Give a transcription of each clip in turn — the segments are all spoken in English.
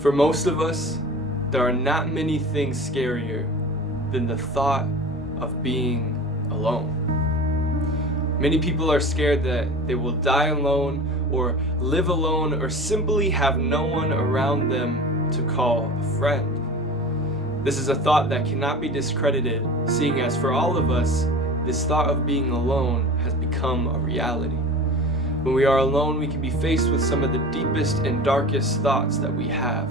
For most of us, there are not many things scarier than the thought of being alone. Many people are scared that they will die alone or live alone or simply have no one around them to call a friend. This is a thought that cannot be discredited, seeing as for all of us, this thought of being alone has become a reality. When we are alone, we can be faced with some of the deepest and darkest thoughts that we have.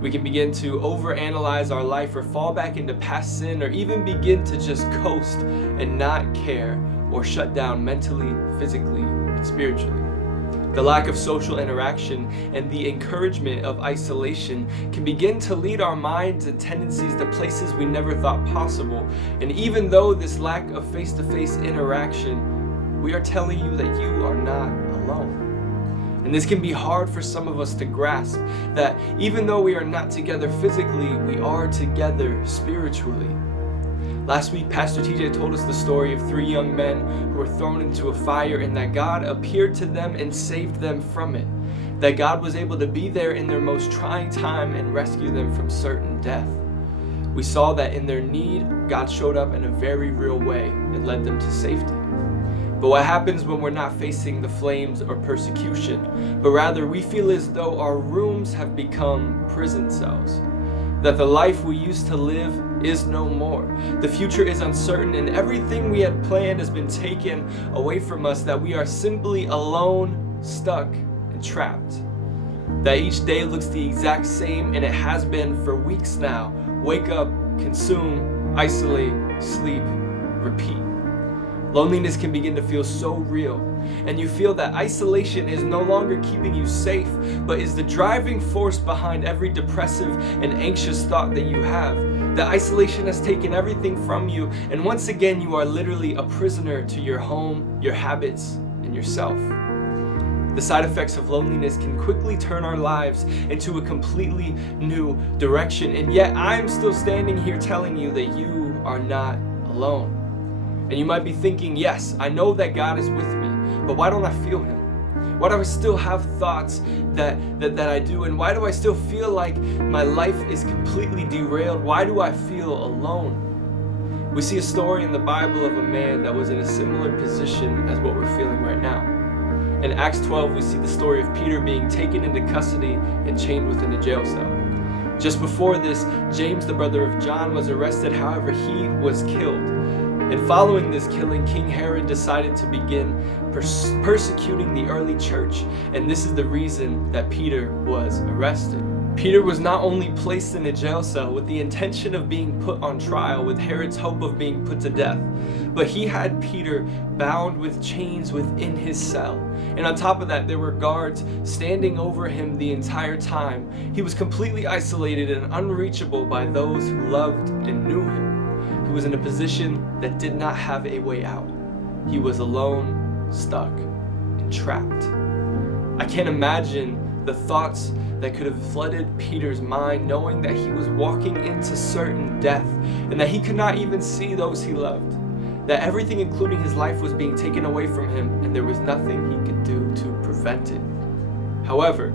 We can begin to overanalyze our life or fall back into past sin or even begin to just coast and not care or shut down mentally, physically, and spiritually. The lack of social interaction and the encouragement of isolation can begin to lead our minds and tendencies to places we never thought possible. And even though this lack of face-to-face interaction, we are telling you that you are not alone. And this can be hard for some of us to grasp, that even though we are not together physically, we are together spiritually. Last week, Pastor TJ told us the story of 3 young men who were thrown into a fire and that God appeared to them and saved them from it. That God was able to be there in their most trying time and rescue them from certain death. We saw that in their need, God showed up in a very real way and led them to safety. But what happens when we're not facing the flames or persecution, but rather we feel as though our rooms have become prison cells? That the life we used to live is no more. The future is uncertain and everything we had planned has been taken away from us, that we are simply alone, stuck, and trapped. That each day looks the exact same and it has been for weeks now. Wake up, consume, isolate, sleep, repeat. Loneliness can begin to feel so real, and you feel that isolation is no longer keeping you safe, but is the driving force behind every depressive and anxious thought that you have. That isolation has taken everything from you, and once again you are literally a prisoner to your home, your habits, and yourself. The side effects of loneliness can quickly turn our lives into a completely new direction, and yet I'm still standing here telling you that you are not alone. And you might be thinking, yes, I know that God is with me, but why don't I feel Him? Why do I still have thoughts that I do? And why do I still feel like my life is completely derailed? Why do I feel alone? We see a story in the Bible of a man that was in a similar position as what we're feeling right now. In Acts 12, we see the story of Peter being taken into custody and chained within a jail cell. Just before this, James, the brother of John, was arrested. However, he was killed. And following this killing, King Herod decided to begin persecuting the early church, and this is the reason that Peter was arrested. Peter was not only placed in a jail cell with the intention of being put on trial with Herod's hope of being put to death, but he had Peter bound with chains within his cell. And on top of that, there were guards standing over him the entire time. He was completely isolated and unreachable by those who loved and knew him. He was in a position that did not have a way out. He was alone, stuck, and trapped. I can't imagine the thoughts that could have flooded Peter's mind, knowing that he was walking into certain death and that he could not even see those he loved. That everything, including his life, was being taken away from him and there was nothing he could do to prevent it. However,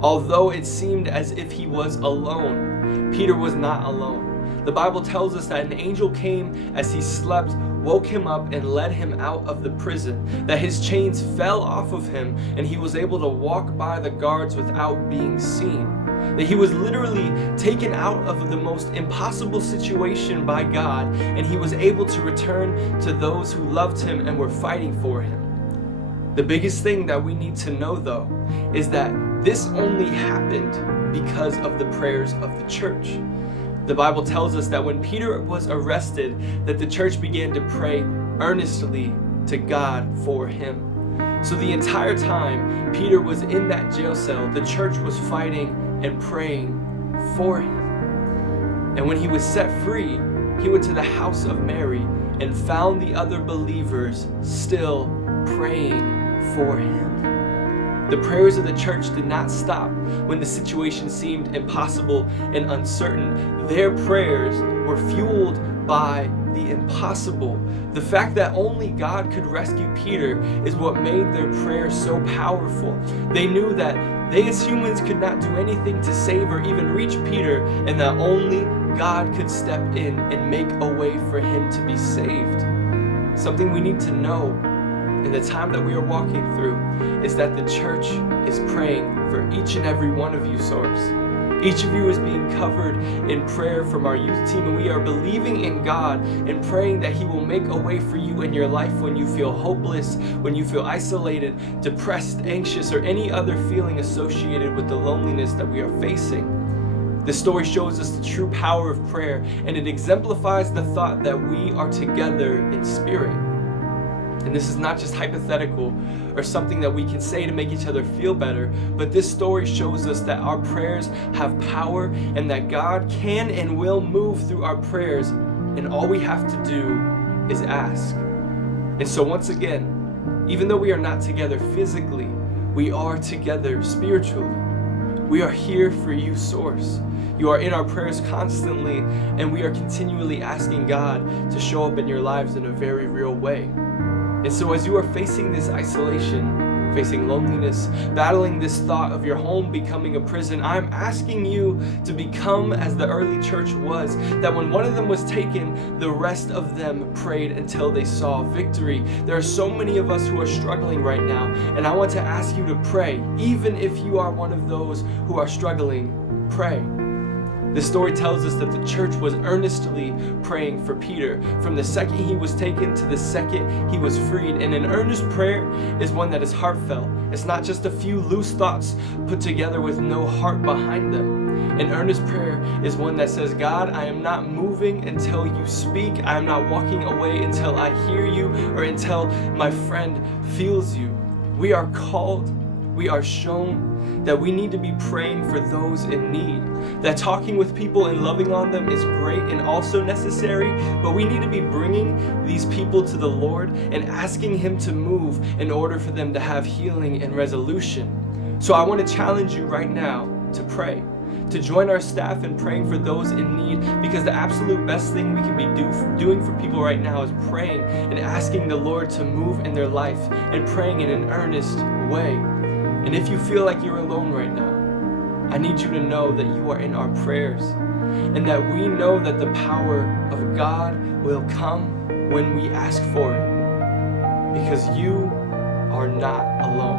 although it seemed as if he was alone, Peter was not alone. The Bible tells us that an angel came as he slept, woke him up, and led him out of the prison. That his chains fell off of him and he was able to walk by the guards without being seen. That he was literally taken out of the most impossible situation by God, and he was able to return to those who loved him and were fighting for him. The biggest thing that we need to know, though, is that this only happened because of the prayers of the church. The Bible tells us that when Peter was arrested, that the church began to pray earnestly to God for him. So the entire time Peter was in that jail cell, the church was fighting and praying for him. And when he was set free, he went to the house of Mary and found the other believers still praying for him. The prayers of the church did not stop when the situation seemed impossible and uncertain. Their prayers were fueled by the impossible. The fact that only God could rescue Peter is what made their prayer so powerful. They knew that they as humans could not do anything to save or even reach Peter, and that only God could step in and make a way for him to be saved. Something we need to know in the time that we are walking through is that the church is praying for each and every one of you, Source. Each of you is being covered in prayer from our youth team, and we are believing in God and praying that He will make a way for you in your life when you feel hopeless, when you feel isolated, depressed, anxious, or any other feeling associated with the loneliness that we are facing. This story shows us the true power of prayer, and it exemplifies the thought that we are together in spirit. And this is not just hypothetical or something that we can say to make each other feel better, but this story shows us that our prayers have power and that God can and will move through our prayers, and all we have to do is ask. And so once again, even though we are not together physically, we are together spiritually. We are here for you, Source. You are in our prayers constantly, and we are continually asking God to show up in your lives in a very real way. And so as you are facing this isolation, facing loneliness, battling this thought of your home becoming a prison, I'm asking you to become as the early church was, that when one of them was taken, the rest of them prayed until they saw victory. There are so many of us who are struggling right now, and I want to ask you to pray. Even if you are one of those who are struggling, pray. This story tells us that the church was earnestly praying for Peter from the second he was taken to the second he was freed. And an earnest prayer is one that is heartfelt. It's not just a few loose thoughts put together with no heart behind them. An earnest prayer is one that says, God, I am not moving until you speak. I am not walking away until I hear you or until my friend feels you. We are called, we are shown that we need to be praying for those in need. That talking with people and loving on them is great and also necessary, but we need to be bringing these people to the Lord and asking Him to move in order for them to have healing and resolution. So I want to challenge you right now to pray, to join our staff in praying for those in need, because the absolute best thing we can be doing for people right now is praying and asking the Lord to move in their life and praying in an earnest way. And if you feel like you're alone right now, I need you to know that you are in our prayers, and that we know that the power of God will come when we ask for it, because you are not alone.